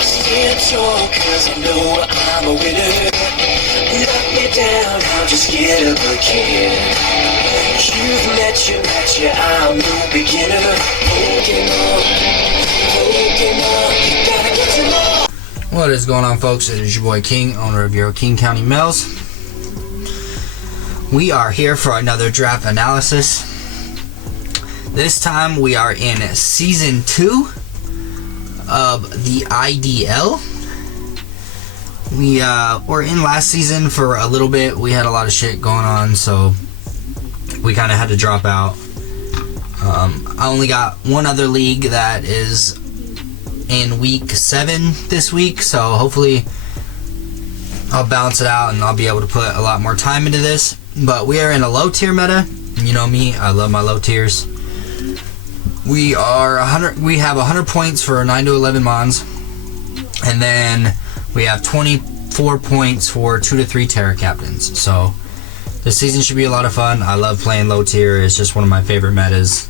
stand tall cause I know I'm a winner. Knock me down, I'll just get up again. You've met your match, yeah, I'm no beginner. Pokemon, gotta get some more. What is going on, folks? It is your boy King, owner of your King County Mills. We are here for another draft analysis. This time we are in Season 2 of the IDL. We were in last season for a little bit. We had a lot of shit going on, so we kind of had to drop out. I only got one other league that is in week 7 this week, so hopefully I'll balance it out and I'll be able to put a lot more time into this. But we are in a low tier meta. You know me, I love my low tiers. We have 100 points for 9 to 11 mons, and then we have 24 points for 2 to 3 Terra captains. So this season should be a lot of fun. I love playing low tier. It's just one of my favorite metas.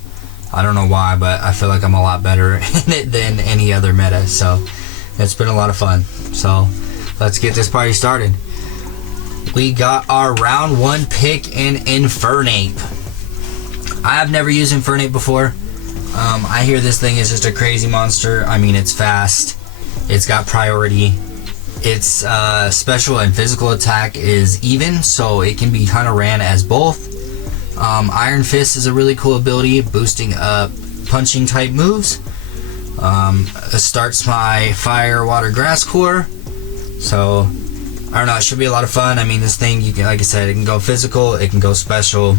I don't know why, but I feel like I'm a lot better in it than any other meta. So it's been a lot of fun. So let's get this party started. We got our round 1 pick in Infernape. I have never used Infernape before. I hear this thing is just a crazy monster. I mean, it's fast. It's got priority. Its special and physical attack is even, so it can be kind of ran as both. Iron Fist is a really cool ability, boosting up punching type moves. It starts my Fire, Water, Grass core. So I don't know, it should be a lot of fun. I mean, this thing, you can, like I said, it can go physical, it can go special.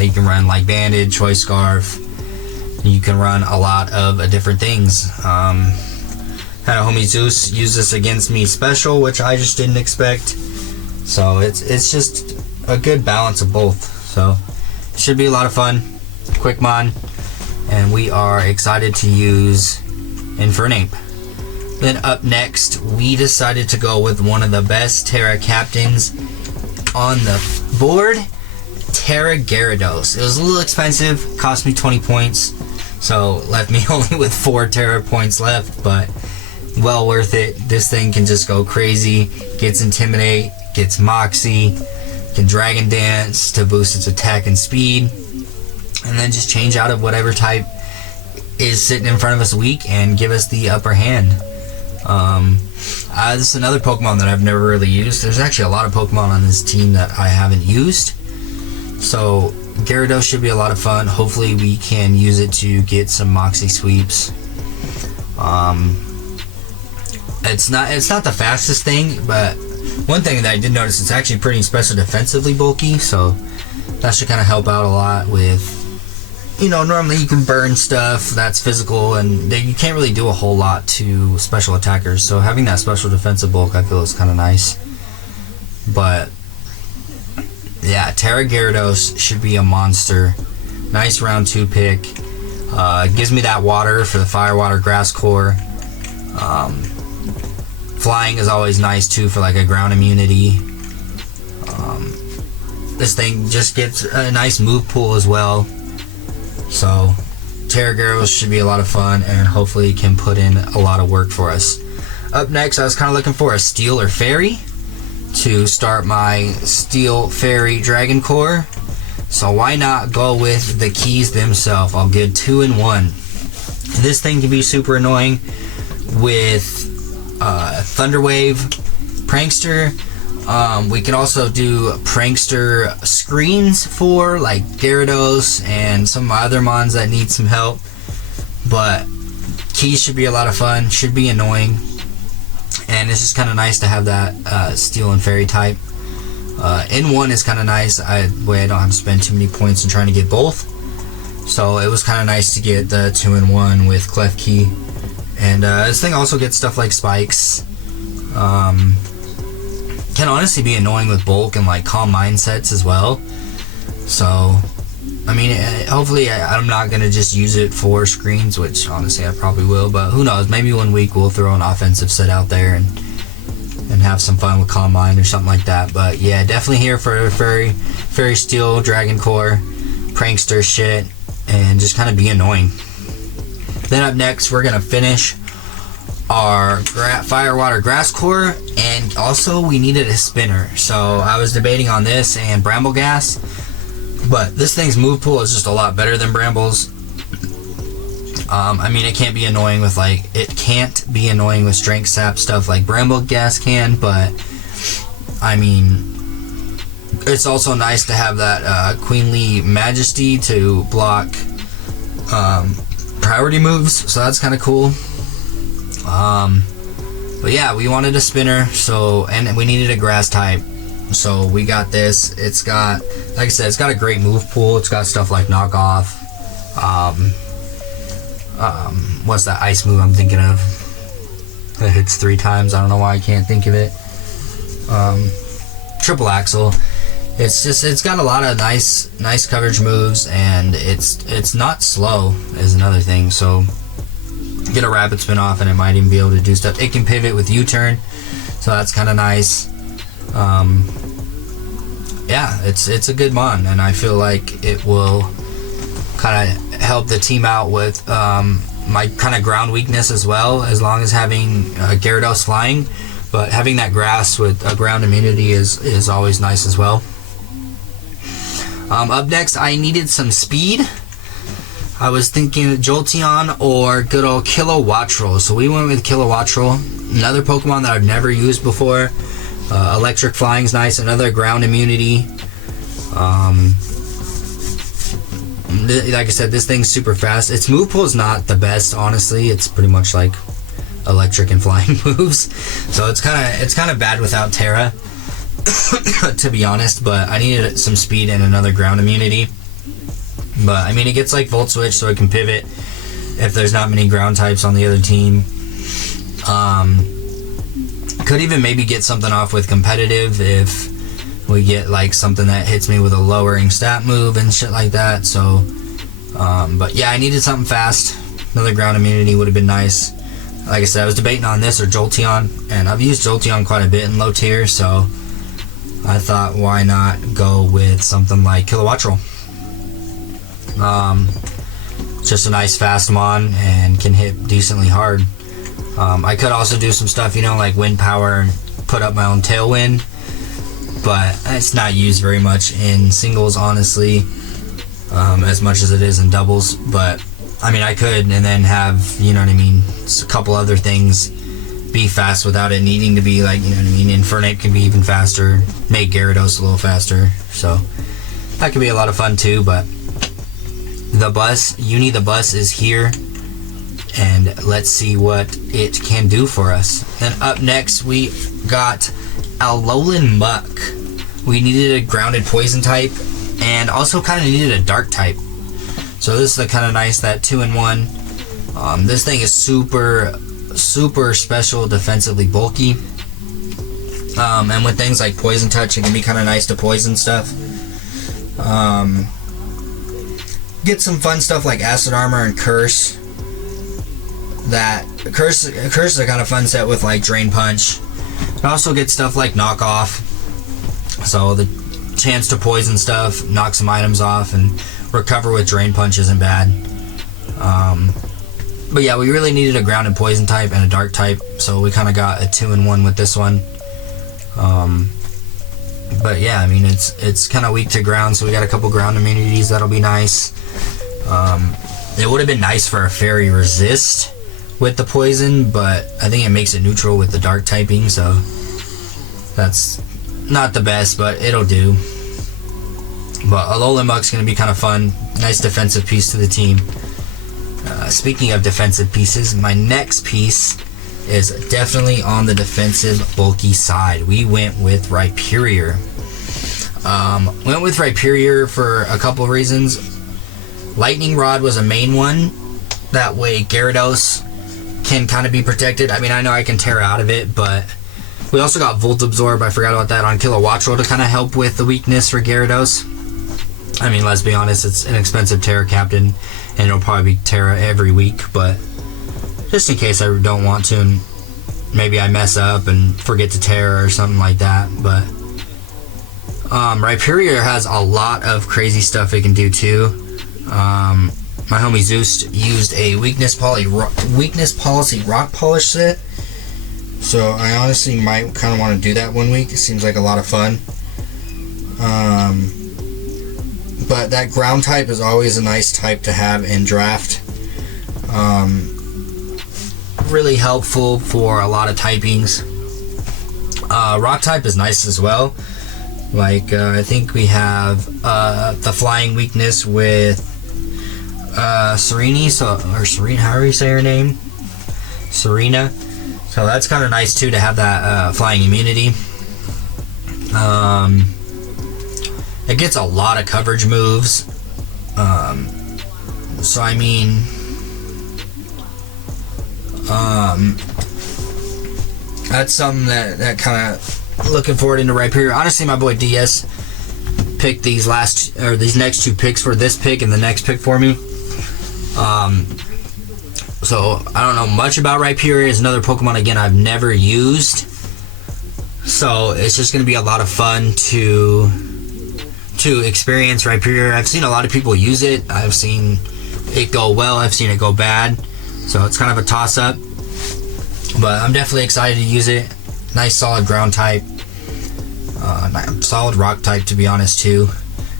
You can run like Bandage, Choice Scarf. You can run a lot of different things. Had a homie Zeus use this against me special, which I just didn't expect. So it's just a good balance of both. So it should be a lot of fun. Quick mon, and we are excited to use Infernape. Then up next, we decided to go with one of the best Terra captains on the board, Terra Gyarados. It was a little expensive, cost me 20 points, so left me only with 4 Terra points left, but well worth it. This thing can just go crazy, gets Intimidate, gets Moxie, can Dragon Dance to boost its attack and speed, and then just change out of whatever type is sitting in front of us weak and give us the upper hand. This is another Pokemon that I've never really used. There's actually a lot of Pokemon on this team that I haven't used. So Gyarados should be a lot of fun. Hopefully we can use it to get some Moxie sweeps. It's not the fastest thing, but one thing that I did notice, it's actually pretty special defensively bulky, so that should kind of help out a lot with, you know, normally you can burn stuff that's physical, and you can't really do a whole lot to special attackers, so having that special defensive bulk I feel is kind of nice. But yeah, Terra Gyarados should be a monster. Nice round 2 pick. Gives me that water for the Fire, Water, Grass core. Flying is always nice too for like a ground immunity. This thing just gets a nice move pool as well. So Terra Gyarados should be a lot of fun, and hopefully can put in a lot of work for us. Up next, I was kind of looking for a Steel or Fairy to start my Steel Fairy Dragon core. So why not go with the keys themselves? I'll get 2 in 1. This thing can be super annoying with Thunder Wave, Prankster. We can also do Prankster screens for like Gyarados and some of my other mons that need some help. But keys should be a lot of fun, should be annoying, and it's just kind of nice to have that Steel and Fairy type. In 1 is kind of nice. I don't have to spend too many points in trying to get both. So it was kind of nice to get the 2 in 1 with Clef Key. And this thing also gets stuff like Spikes. Can honestly be annoying with bulk and like Calm Mindsets as well. So I mean, hopefully I'm not going to just use it for screens, which honestly I probably will, but who knows, maybe 1 week we'll throw an offensive set out there and have some fun with Calm Mind or something like that. But yeah, definitely here for Fairy Steel Dragon Core. prankster shit and just kind of be annoying. Then up next, we're gonna finish our Firewater Grass Core, and also we needed a spinner. So I was debating on this and Bramble Gas, but this thing's move pool is just a lot better than Bramble's. I mean, it can't be annoying with strength sap stuff like Bramble Gas can, but I mean, it's also nice to have that Queenly Majesty to block priority moves, so that's kind of cool. But yeah, we wanted a spinner, and we needed a grass type, so we got this. It's got, like I said, it's got a great move pool. It's got stuff like knock off. What's that ice move I'm thinking of? It hits 3 times. I don't know why I can't think of it. Triple axle. It's got a lot of nice coverage moves, and it's not slow is another thing. So get a rapid spin off, and it might even be able to do stuff. It can pivot with U-turn, so that's kind of nice. Yeah, it's a good mon, and I feel like it will kind of help the team out with my kind of ground weakness as well, as long as having Gyarados flying. But having that grass with a ground immunity is always nice as well. Up next, I needed some speed. I was thinking Jolteon or good old Kilowattrel. So we went with Kilowattrel, another Pokemon that I've never used before. Electric Flying's nice, another ground immunity. Like I said, this thing's super fast. Its move pool is not the best, honestly. It's pretty much like electric and flying moves, so it's kind of bad without Terra, to be honest. But I needed some speed and another ground immunity. But I mean, it gets like Volt Switch, so it can pivot if there's not many ground types on the other team. Could even maybe get something off with competitive if we get like something that hits me with a lowering stat move and shit like that. So but yeah, I needed something fast. Another ground immunity would have been nice. Like I said, I was debating on this or Jolteon, and I've used Jolteon quite a bit in low tier, so I thought, why not go with something like Kilowattrel? Just a nice fast mon and can hit decently hard. I could also do some stuff, like Wind Power and put up my own Tailwind, but it's not used very much in singles, honestly, as much as it is in doubles. But I mean, I could, and then have, a couple other things be fast without it needing to be like, Infernape can be even faster, make Gyarados a little faster, so that could be a lot of fun too. But the bus, the bus is here, and let's see what it can do for us. Then up next, we got Alolan Muck. We needed a grounded poison type, and also kind of needed a dark type. So this is kind of nice, that 2-in-1. This thing is super special, defensively bulky. And with things like Poison Touch, it can be kind of nice to poison stuff. Get some fun stuff like Acid Armor and Curse. Curse is a kind of fun set with like Drain Punch. It also get stuff like Knock Off. So the chance to poison stuff, knock some items off, and recover with Drain Punch isn't bad. But yeah, we really needed a ground and poison type and a dark type, so we kind of got a 2-in-1 with this one. But yeah, I mean, it's kind of weak to ground, so we got a couple ground immunities that'll be nice. It would have been nice for a Fairy Resist with the poison, but I think it makes it neutral with the dark typing, so that's not the best, but it'll do. But Alolan Muck's going to be kind of fun. Nice defensive piece to the team. Speaking of defensive pieces, my next piece is definitely on the defensive bulky side. We went with Rhyperior. Went with Rhyperior for a couple of reasons. Lightning Rod was a main one. That way Gyarados can kind of be protected. I mean, I know I can tear out of it, but we also got Volt Absorb. I forgot about that on Kilowattrel to kind of help with the weakness for Gyarados. I mean, let's be honest, it's an expensive Terra Captain, and it'll probably be Terra every week, but just in case I don't want to, and maybe I mess up and forget to Terra or something like that. But Rhyperior has a lot of crazy stuff it can do too. My homie Zeus used a weakness policy rock polish set, so I honestly might kind of want to do that one week. It seems like a lot of fun. But that ground type is always a nice type to have in draft. Really helpful for a lot of typings. Rock type is nice as well. Like I think we have the flying weakness with Serena, however you say her name, Serena. So that's kind of nice too to have that flying immunity. It gets a lot of coverage moves. So I mean, that's something that kind of looking forward into Rhyperior. Honestly, my boy DS picked these next two picks for this pick and the next pick for me. So I don't know much about Rhyperior. It's another Pokemon again I've never used. So it's just gonna be a lot of fun to experience Rhyperior. I've seen a lot of people use it. I've seen it go well. I've seen it go bad. So it's kind of a toss-up. But I'm definitely excited to use it. Nice solid ground type. Solid rock type, to be honest, too.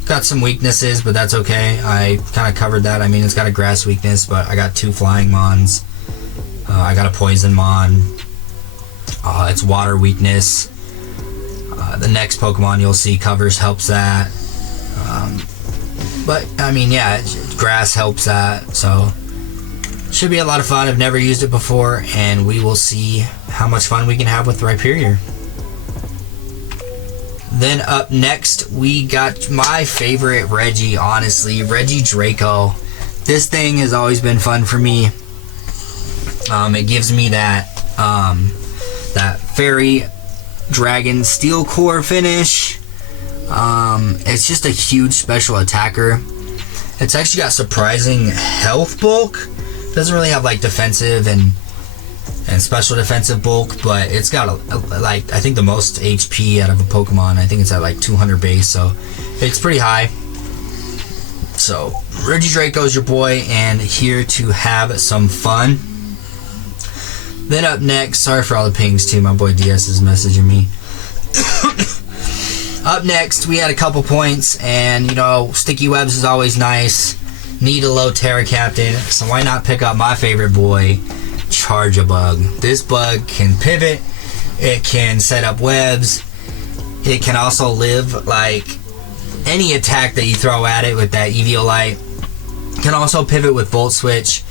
Got some weaknesses, but that's okay. I kind of covered that. I mean, it's got a grass weakness, but I got 2 flying mons. I got a poison mon. It's water weakness. The next Pokemon you'll see covers helps that. But, I mean, yeah, grass helps that. So, should be a lot of fun. I've never used it before, and we will see how much fun we can have with Rhyperior. Then up next, we got my favorite Reggie, honestly, Reggie Draco. This thing has always been fun for me. It gives me that Fairy Dragon Steel Core finish. It's just a huge special attacker. It's actually got surprising health bulk. Doesn't really have like defensive and special defensive bulk, but it's got I think the most HP out of a Pokemon. I think it's at like 200 base, so it's pretty high. So Reggie Draco's your boy, and here to have some fun. Then up next, sorry for all the pings too, my boy DS is messaging me. Up next, we had a couple points, and you know, Sticky Webs is always nice. Need a low Terra Captain, so why not pick up my favorite boy, Charge-a-Bug. This bug can pivot, it can set up webs, it can also live like any attack that you throw at it with that Eviolite. It can also pivot with Volt Switch.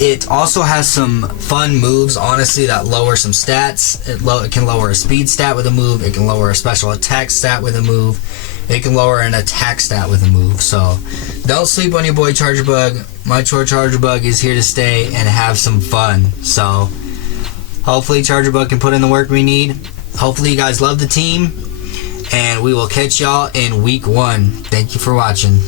It also has some fun moves, honestly, that lower some stats. It can lower a speed stat with a move. It can lower a special attack stat with a move. It can lower an attack stat with a move. So don't sleep on your boy Charge-a-Bug. My boy Charge-a-Bug is here to stay and have some fun. So hopefully Charge-a-Bug can put in the work we need. Hopefully you guys love the team. And we will catch y'all in week 1. Thank you for watching.